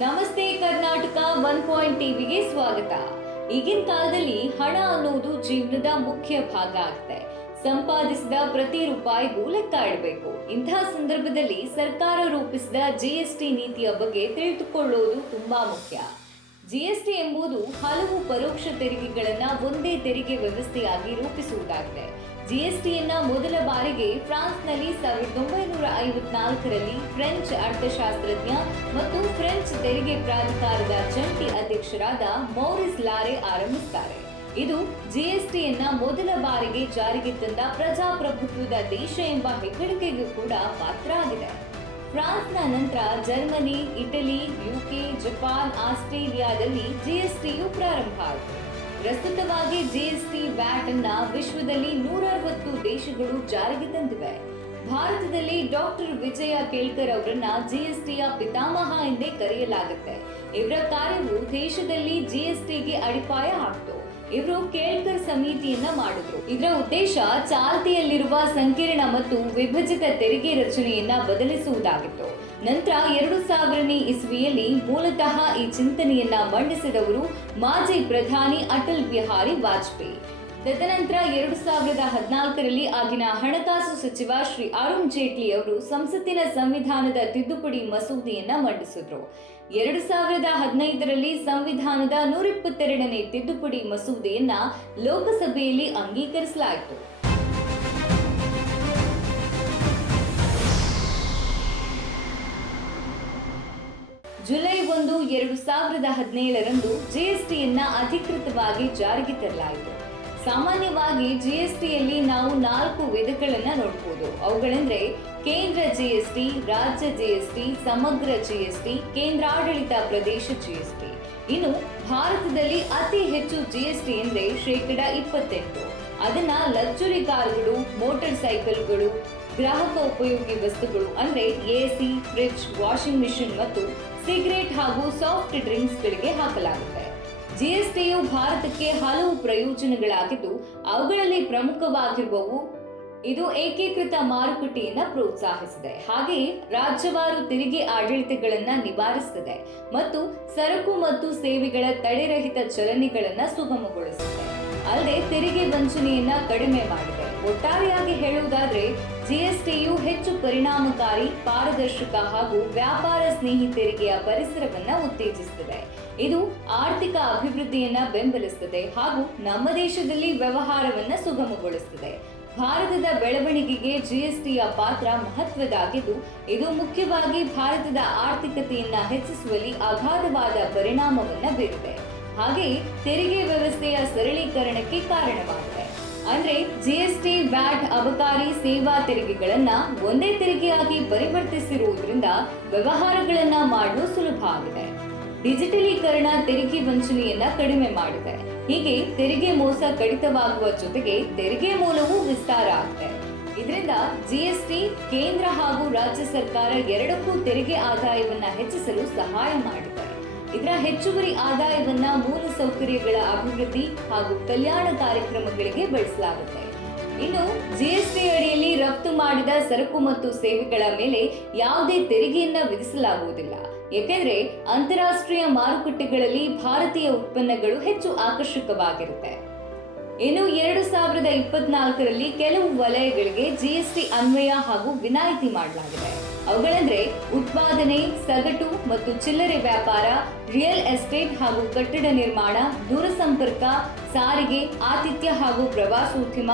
ನಮಸ್ತೆ ಕರ್ನಾಟಕ 1 ಟಿವಿಗೆ ಸ್ವಾಗತ. ಈಗಿನ ಕಾಲದಲ್ಲಿ ಹಣ ಅನ್ನೋದು ಜೀವನದ ಮುಖ್ಯ ಭಾಗ ಆಗಿದೆ. ಸಂಪಾದಿಸಿದ ಪ್ರತಿ ರೂಪಾಯಿಗೂ ಲೆಕ್ಕ ಇಡಬೇಕು. ಇಂತಹ ಸಂದರ್ಭದಲ್ಲಿ ಸರ್ಕಾರ ರೂಪಿಸಿದ ಜಿಎಸ್ಟಿ ನೀತಿಯ ಬಗ್ಗೆ ತಿಳಿದುಕೊಳ್ಳೋದು ತುಂಬಾ ಮುಖ್ಯ. ಜಿಎಸ್ಟಿ ಎಂಬುದು ಹಲವು ಪರೋಕ್ಷ ತೆರಿಗೆಗಳನ್ನ ಒಂದೇ ತೆರಿಗೆ ವ್ಯವಸ್ಥೆಯಾಗಿ ರೂಪಿಸುವುದಾಗಿದೆ. ಜಿಎಸ್ಟಿಯನ್ನ ಮೊದಲ ಬಾರಿಗೆ ಫ್ರಾನ್ಸ್ನಲ್ಲಿ 1954ರಲ್ಲಿ ಫ್ರೆಂಚ್ ಅರ್ಥಶಾಸ್ತ್ರಜ್ಞ ಮತ್ತು ಫ್ರೆಂಚ್ ತೆರಿಗೆ ಪ್ರಾಧಿಕಾರದ ಜಂಟಿ ಅಧ್ಯಕ್ಷರಾದ ಮೌರಿಸ್ ಲಾರೆ ಆರಂಭಿಸುತ್ತಾರೆ. ಇದು ಜಿಎಸ್ಟಿಯನ್ನ ಮೊದಲ ಬಾರಿಗೆ ಜಾರಿಗೆ ತಂದ ಪ್ರಜಾಪ್ರಭುತ್ವದ ದೇಶ ಎಂಬ ಹೆಗ್ಗಳಿಕೆಗೂ ಕೂಡ ಪಾತ್ರ ಆಗಿದೆ. ಫ್ರಾನ್ಸ್ನ ನಂತರ ಜರ್ಮನಿ, ಇಟಲಿ, ಯುಕೆ, ಜಪಾನ್, ಆಸ್ಟ್ರೇಲಿಯಾದಲ್ಲಿ ಜಿಎಸ್ಟಿಯು ಪ್ರಾರಂಭ ಆಯಿತು. ಪ್ರಸ್ತುತವಾಗಿ ಜಿಎಸ್ಟಿ ವ್ಯಾಟ್ ಅನ್ನ ವಿಶ್ವದಲ್ಲಿ 160 ದೇಶಗಳು ಜಾರಿಗೆ ತಂದಿವೆ. ಭಾರತದಲ್ಲಿ ಡಾಕ್ಟರ್ ವಿಜಯ ಕೇಳ್ಕರ್ ಅವರನ್ನ ಜಿಎಸ್ಟಿಯ ಪಿತಾಮಹ ಎಂದೇ ಕರೆಯಲಾಗುತ್ತೆ. ಇವರ ಕಾರ್ಯವು ದೇಶದಲ್ಲಿ ಜಿಎಸ್ಟಿಗೆ ಅಡಿಪಾಯ ಹಾಕ್ತು. ಇವರು ಕೇಳ್ಕರ್ ಸಮಿತಿಯನ್ನ ಮಾಡಿದ್ರು. ಇದರ ಉದ್ದೇಶ ಚಾಲ್ತಿಯಲ್ಲಿರುವ ಸಂಕೀರ್ಣ ಮತ್ತು ವಿಭಜಿತ ತೆರಿಗೆ ರಚನೆಯನ್ನ ಬದಲಿಸುವುದಾಗಿತ್ತು. ನಂತರ 2000ನೇ ಇಸ್ವಿಯಲ್ಲಿ ಮೂಲತಃ ಈ ಚಿಂತನೆಯನ್ನ ಮಂಡಿಸಿದವರು ಮಾಜಿ ಪ್ರಧಾನಿ ಅಟಲ್ ಬಿಹಾರಿ ವಾಜಪೇಯಿ. ತದನಂತರ 2014ರಲ್ಲಿ ಆಗಿನ ಹಣಕಾಸು ಸಚಿವ ಶ್ರೀ ಅರುಣ್ ಜೇಟ್ಲಿ ಅವರು ಸಂಸತ್ತಿನ ಸಂವಿಧಾನದ ತಿದ್ದುಪಡಿ ಮಸೂದೆಯನ್ನ ಮಂಡಿಸಿದ್ರು. 2015ರಲ್ಲಿ ಸಂವಿಧಾನದ 122ನೇ ತಿದ್ದುಪಡಿ ಮಸೂದೆಯನ್ನ ಲೋಕಸಭೆಯಲ್ಲಿ ಅಂಗೀಕರಿಸಲಾಯಿತು. ಜುಲೈ 1, 2017ರಂದು ಜಿಎಸ್ಟಿಯನ್ನ ಅಧಿಕೃತವಾಗಿ ಜಾರಿಗೆ ತರಲಾಯಿತು. ಸಾಮಾನ್ಯವಾಗಿ ಜಿಎಸ್ಟಿಯಲ್ಲಿ ನಾವು 4 ವಿಧಗಳನ್ನ ನೋಡಬಹುದು. ಅವುಗಳೆಂದ್ರೆ ಕೇಂದ್ರ ಜಿಎಸ್ಟಿ, ರಾಜ್ಯ ಜಿಎಸ್ಟಿ, ಸಮಗ್ರ ಜಿಎಸ್ಟಿ, ಕೇಂದ್ರಾಡಳಿತ ಪ್ರದೇಶ ಜಿಎಸ್ಟಿ. ಇನ್ನು ಭಾರತದಲ್ಲಿ ಅತಿ ಹೆಚ್ಚು ಜಿಎಸ್ಟಿ ಅಂದ್ರೆ 28%. ಅದನ್ನ ಲಕ್ಸುರಿ ಕಾರುಗಳು, ಮೋಟಾರ್ ಸೈಕಲ್ಗಳು, ಗ್ರಾಹಕ ಉಪಯೋಗಿ ವಸ್ತುಗಳು ಅಂದ್ರೆ ಎಸಿ, ಫ್ರಿಡ್ಜ್, ವಾಷಿಂಗ್ ಮಿಷಿನ್ ಮತ್ತು ಸಿಗರೇಟ್ ಹಾಗೂ ಸಾಫ್ಟ್ ಡ್ರಿಂಕ್ಸ್ ಗಳಿಗೆ ಹಾಕಲಾಗುತ್ತೆ. ಜಿಎಸ್ಟಿಯು ಭಾರತಕ್ಕೆ ಹಲವು ಪ್ರಯೋಜನಗಳಾಗಿದ್ದು ಅವುಗಳಲ್ಲಿ ಪ್ರಮುಖವಾಗಿರುವವು: ಇದು ಏಕೀಕೃತ ಮಾರುಕಟ್ಟೆಯನ್ನ ಪ್ರೋತ್ಸಾಹಿಸಿದೆ, ಹಾಗೆಯೇ ರಾಜ್ಯವಾರು ತೆರಿಗೆ ಆಡಳಿತಗಳನ್ನ ನಿವಾರಿಸುತ್ತದೆ ಮತ್ತು ಸರಕು ಮತ್ತು ಸೇವೆಗಳ ತಡೆರಹಿತ ಚಲನೆಗಳನ್ನ ಸುಗಮಗೊಳಿಸುತ್ತದೆ. ಅಲ್ಲದೆ ತೆರಿಗೆ ವಂಚನೆಯನ್ನ ಕಡಿಮೆ ಮಾಡಿದೆ. ಒಟ್ಟಾರೆಯಾಗಿ ಹೇಳುವುದಾದ್ರೆ ಜಿಎಸ್ಟಿಯು ಹೆಚ್ಚು ಪರಿಣಾಮಕಾರಿ, ಪಾರದರ್ಶಕ ಹಾಗೂ ವ್ಯಾಪಾರ ಸ್ನೇಹಿ ತೆರಿಗೆಯ ಪರಿಸರವನ್ನ ಉತ್ತೇಜಿಸುತ್ತದೆ. ಇದು ಆರ್ಥಿಕ ಅಭಿವೃದ್ಧಿಯನ್ನ ಬೆಂಬಲಿಸುತ್ತದೆ ಹಾಗೂ ನಮ್ಮ ದೇಶದಲ್ಲಿ ವ್ಯವಹಾರವನ್ನ ಸುಗಮಗೊಳಿಸುತ್ತದೆ. ಭಾರತದ ಬೆಳವಣಿಗೆಗೆ ಜಿಎಸ್ಟಿಯ ಪಾತ್ರ ಮಹತ್ವದಾಗಿದ್ದು ಇದು ಮುಖ್ಯವಾಗಿ ಭಾರತದ ಆರ್ಥಿಕತೆಯನ್ನ ಹೆಚ್ಚಿಸುವಲ್ಲಿ ಅಗಾಧವಾದ ಪರಿಣಾಮವನ್ನ ಬೀರಿದೆ. ಹಾಗೆಯೇ ತೆರಿಗೆ ವ್ಯವಸ್ಥೆಯ ಸರಳೀಕರಣಕ್ಕೆ ಕಾರಣವಾಗಿದೆ. ಅಂದ್ರೆ ಜಿಎಸ್ಟಿ, ವ್ಯಾಟ್, ಅಬಕಾರಿ, ಸೇವಾ ತೆರಿಗೆಗಳನ್ನ ಒಂದೇ ತೆರಿಗೆಯಾಗಿ ಪರಿವರ್ತಿಸಿರುವುದರಿಂದ ವ್ಯವಹಾರಗಳನ್ನ ಮಾಡಲು ಸುಲಭ ಆಗಿದೆ. ಡಿಜಿಟಲೀಕರಣ ತೆರಿಗೆ ವಂಚನೆಯನ್ನ ಕಡಿಮೆ ಮಾಡಿದೆ. ಹೀಗೆ ತೆರಿಗೆ ಮೋಸ ಕಡಿತವಾಗುವ ಜೊತೆಗೆ ತೆರಿಗೆ ಮೂಲವೂ ವಿಸ್ತಾರ ಆಗಿದೆ. ಇದರಿಂದ ಜಿಎಸ್ಟಿ ಕೇಂದ್ರ ಹಾಗೂ ರಾಜ್ಯ ಸರ್ಕಾರ ಎರಡಕ್ಕೂ ತೆರಿಗೆ ಆದಾಯವನ್ನ ಹೆಚ್ಚಿಸಲು ಸಹಾಯ ಮಾಡಿದೆ. ಇದರ ಹೆಚ್ಚುವರಿ ಆದಾಯವನ್ನ ಮೂಲಸೌಕರ್ಯಗಳ ಅಭಿವೃದ್ಧಿ ಹಾಗೂ ಕಲ್ಯಾಣ ಕಾರ್ಯಕ್ರಮಗಳಿಗೆ ಬಳಸಲಾಗುತ್ತೆ. ಇನ್ನು ಜಿಎಸ್ಟಿ ಅಡಿಯಲ್ಲಿ ರಫ್ತು ಮಾಡಿದ ಸರಕು ಮತ್ತು ಸೇವೆಗಳ ಮೇಲೆ ಯಾವುದೇ ತೆರಿಗೆಯನ್ನ ವಿಧಿಸಲಾಗುವುದಿಲ್ಲ. ಏಕೆಂದ್ರೆ ಅಂತಾರಾಷ್ಟ್ರೀಯ ಮಾರುಕಟ್ಟೆಗಳಲ್ಲಿ ಭಾರತೀಯ ಉತ್ಪನ್ನಗಳು ಹೆಚ್ಚು ಆಕರ್ಷಕವಾಗಿರುತ್ತೆ. ಇನ್ನು 2024ರಲ್ಲಿ ಕೆಲವು ವಲಯಗಳಿಗೆ ಜಿಎಸ್ಟಿ ಅನ್ವಯ ಹಾಗೂ ವಿನಾಯಿತಿ ಮಾಡಲಾಗಿದೆ. ಅವುಗಳೆಂದ್ರೆ ಉತ್ಪಾದನೆ, ಸಗಟು ಮತ್ತು ಚಿಲ್ಲರೆ ವ್ಯಾಪಾರ, ರಿಯಲ್ ಎಸ್ಟೇಟ್ ಹಾಗೂ ಕಟ್ಟಡ ನಿರ್ಮಾಣ, ದೂರಸಂಪರ್ಕ, ಸಾರಿಗೆ, ಆತಿಥ್ಯ ಹಾಗೂ ಪ್ರವಾಸೋದ್ಯಮ,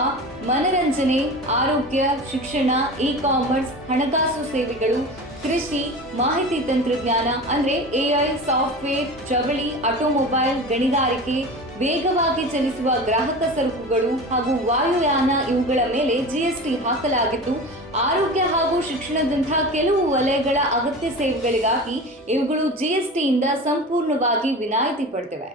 ಮನರಂಜನೆ, ಆರೋಗ್ಯ, ಶಿಕ್ಷಣ, ಇ-ಕಾಮರ್ಸ್, ಹಣಕಾಸು ಸೇವೆಗಳು, ಕೃಷಿ, ಮಾಹಿತಿ ತಂತ್ರಜ್ಞಾನ ಅಂದ್ರೆ ಎಐ, ಸಾಫ್ಟ್ವೇರ್, ಜವಳಿ, ಆಟೋಮೊಬೈಲ್, ಗಣಿಗಾರಿಕೆ, ವೇಗವಾಗಿ ಚಲಿಸುವ ಗ್ರಾಹಕ ಸರಕುಗಳು ಹಾಗೂ ವಾಯುಯಾನ ಇವುಗಳ ಮೇಲೆ ಜಿಎಸ್ಟಿ ಹಾಕಲಾಗಿದ್ದು ಆರೋಗ್ಯ ಹಾಗೂ ಶಿಕ್ಷಣದಂತಹ ಕೆಲವು ವಲಯಗಳ ಅಗತ್ಯ ಸೇವೆಗಳಿಗಾಗಿ ಇವುಗಳು ಜಿಎಸ್ಟಿಯಿಂದ ಸಂಪೂರ್ಣವಾಗಿ ವಿನಾಯಿತಿ ಪಡೆದಿವೆ.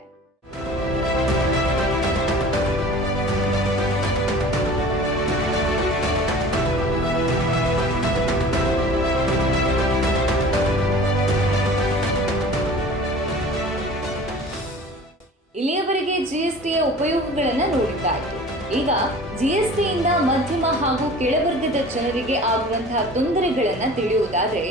ಇಲ್ಲಿಯವರೆಗೆ ಜಿಎಸ್ಟಿಯ ಉಪಯೋಗಗಳನ್ನು ನೋಡಿದ್ದಾಯಿತು. ಈಗ ಜಿಎಸ್ಟಿಯಿಂದ ಮಧ್ಯಮ ಹಾಗೂ ಕೆಳವರ್ಗದ ಜನರಿಗೆ ಆಗುವಂತಹ ತೊಂದರೆಗಳನ್ನ ತಿಳಿಯುವುದಾದ್ರೆ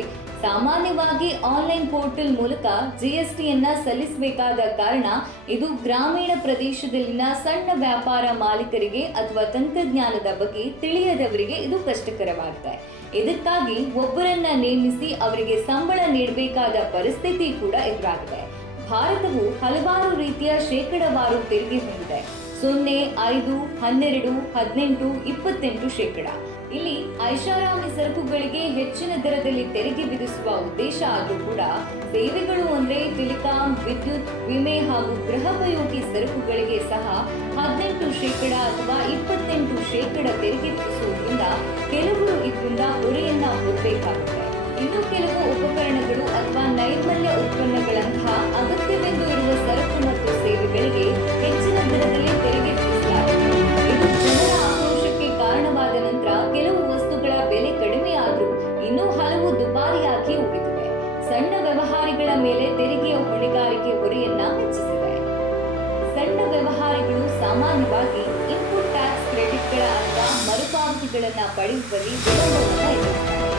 ಸಾಮಾನ್ಯವಾಗಿ ಆನ್ಲೈನ್ ಪೋರ್ಟಲ್ ಮೂಲಕ ಜಿಎಸ್ಟಿಯನ್ನ ಸಲ್ಲಿಸಬೇಕಾದ ಕಾರಣ ಇದು ಗ್ರಾಮೀಣ ಪ್ರದೇಶದಲ್ಲಿನ ಸಣ್ಣ ವ್ಯಾಪಾರ ಮಾಲೀಕರಿಗೆ ಅಥವಾ ತಂತ್ರಜ್ಞಾನದ ಬಗ್ಗೆ ತಿಳಿಯದವರಿಗೆ ಇದು ಕಷ್ಟಕರವಾಗಿದೆ. ಇದಕ್ಕಾಗಿ ಒಬ್ಬರನ್ನ ನೇಮಿಸಿ ಅವರಿಗೆ ಸಂಬಳ ನೀಡಬೇಕಾದ ಪರಿಸ್ಥಿತಿ ಕೂಡ ಎದುರಾಗಿದೆ. ಭಾರತವು ಹಲವಾರು ರೀತಿಯ ಶೇಕಡಾವಾರು ತೆರಿಗೆ ಹೊಂದಿದೆ. 0, 5, 12, 18, 28%. ಇಲ್ಲಿ ಐಷಾರಾಮಿ ಸರಕುಗಳಿಗೆ ಹೆಚ್ಚಿನ ದರದಲ್ಲಿ ತೆರಿಗೆ ವಿಧಿಸುವ ಉದ್ದೇಶ ಆದರೂ ಕೂಡ ಸೇವೆಗಳು ಅಂದ್ರೆ ಟೆಲಿಕಾಂ, ವಿದ್ಯುತ್, ವಿಮೆ ಹಾಗೂ ಗೃಹೋಪಯೋಗಿ ಸರಕುಗಳಿಗೆ ಸಹ 18% ಅಥವಾ 28% ತೆರಿಗೆ ವಿಧಿಸುವುದರಿಂದ ಕೆಲವರು ಇದರಿಂದ ಹೊರೆಯನ್ನ ಹೊರಬೇಕಾಗುತ್ತೆ. ಇನ್ನು ಕೆಲವು ಉಪಕರಣಗಳು ಅಥವಾ ನೈರ್ಮಲ್ಯ ಉತ್ಪನ್ನಗಳಂತಹ ಅಗತ್ಯವೆಂದು ಇರುವ ಸರಕು ಮತ್ತು ಸೇವೆಗಳಿಗೆ ಹೆಚ್ಚಿನ ದರದಲ್ಲಿ ತೆರಿಗೆ ವಿಧಿಸಲಾಗಿದೆ. ಇದು ಜನರ ಆಕ್ರೋಶಕ್ಕೆ ಕಾರಣವಾದ ನಂತರ ಕೆಲವು ವಸ್ತುಗಳ ಬೆಲೆ ಕಡಿಮೆಯಾದರೂ ಇನ್ನೂ ಹಲವು ದುಬಾರಿಯಾಗಿ ಉಳಿದಿವೆ. ಸಣ್ಣ ವ್ಯವಹಾರಿಗಳ ಮೇಲೆ ತೆರಿಗೆಯ ಹೊಣೆಗಾರಿಕೆ ಹೊರೆಯನ್ನ ಹೆಚ್ಚಿಸಿದೆ. ಸಣ್ಣ ವ್ಯವಹಾರಿಗಳು ಸಾಮಾನ್ಯವಾಗಿ ಇನ್ಪುಟ್ ಟ್ಯಾಕ್ಸ್ ಕ್ರೆಡಿಟ್ಗಳ ಅಥವಾ ಮರುಪಾವತಿಗಳನ್ನ ಪಡೆಯುವಲ್ಲಿ ವಿಳಂಬವನ್ನು ಎದುರಿಸುತ್ತಾರೆ.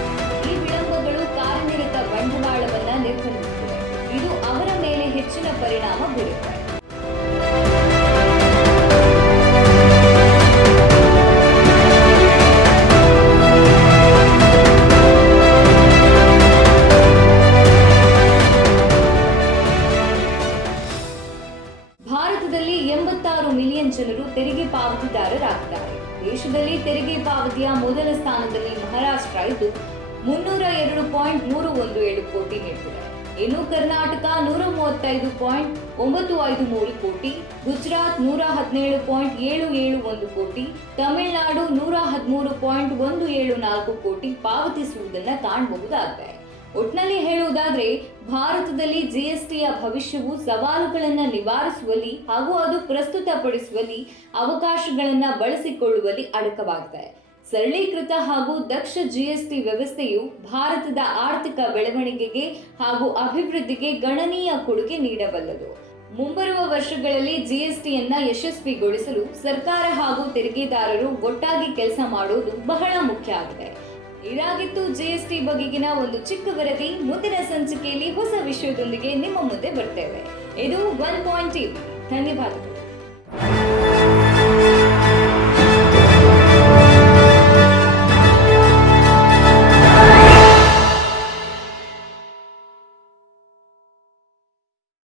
ಈ ವಿಳಂಬಗಳು ಕಾರ್ಯನಿರತ ಬಂಡವಾಳವನ್ನ ನಿರ್ಬಂಧಿಸುತ್ತವೆ. ಇದು ಅವರ ಮೇಲೆ ಹೆಚ್ಚಿನ ಪರಿಣಾಮ ಬೀರುತ್ತದೆ. ಭಾರತದಲ್ಲಿ 86 ಮಿಲಿಯನ್ ಜನರು ತೆರಿಗೆ ಪಾವತಿದಾರರಾಗಿದ್ದಾರೆ. ದೇಶದಲ್ಲಿ ತೆರಿಗೆ ಪಾವತಿಯ ಮೊದಲ ಸ್ಥಾನದಲ್ಲಿ ಮಹಾರಾಷ್ಟ್ರ ಇದ್ದು 302.317 ಕೋಟಿ ನೀಡುತ್ತಿದೆ. ಇನ್ನು ಕರ್ನಾಟಕ 135.953 ಕೋಟಿ, ಗುಜರಾತ್ 117.771 ಕೋಟಿ, ತಮಿಳುನಾಡು 113.174 ಕೋಟಿ ಪಾವತಿಸುವುದನ್ನು ಕಾಣಬಹುದಾಗಿದೆ. ಒಟ್ನಲ್ಲಿ ಹೇಳುವುದಾದ್ರೆ ಭಾರತದಲ್ಲಿ ಜಿಎಸ್ಟಿಯ ಭವಿಷ್ಯವು ಸವಾಲುಗಳನ್ನು ನಿವಾರಿಸುವಲ್ಲಿ ಹಾಗೂ ಅದು ಪ್ರಸ್ತುತಪಡಿಸುವಲ್ಲಿ ಅವಕಾಶಗಳನ್ನು ಬಳಸಿಕೊಳ್ಳುವಲ್ಲಿ ಅಡಕವಾಗಿದೆ. ಸರಳೀಕೃತ ಹಾಗೂ ದಕ್ಷ ಜಿಎಸ್ಟಿ ವ್ಯವಸ್ಥೆಯು ಭಾರತದ ಆರ್ಥಿಕ ಬೆಳವಣಿಗೆಗೆ ಹಾಗೂ ಅಭಿವೃದ್ಧಿಗೆ ಗಣನೀಯ ಕೊಡುಗೆ ನೀಡಬಲ್ಲದು. ಮುಂಬರುವ ವರ್ಷಗಳಲ್ಲಿ ಜಿಎಸ್ಟಿಯನ್ನ ಯಶಸ್ವಿಗೊಳಿಸಲು ಸರ್ಕಾರ ಹಾಗೂ ತೆರಿಗೆದಾರರು ಒಟ್ಟಾಗಿ ಕೆಲಸ ಮಾಡುವುದು ಬಹಳ ಮುಖ್ಯ ಆಗಿದೆ. ಇದಾಗಿತ್ತು ಜಿಎಸ್ಟಿ ಬಗೆಗಿನ ಒಂದು ಚಿಕ್ಕ ವರದಿ. ಮುಂದಿನ ಸಂಚಿಕೆಯಲ್ಲಿ ಹೊಸ ವಿಷಯದೊಂದಿಗೆ ನಿಮ್ಮ ಮುಂದೆ ಬರ್ತೇವೆ. ಇದು 1 ಪಾಯಿಂಟ್ ಟಿವಿ. ಧನ್ಯವಾದಗಳು.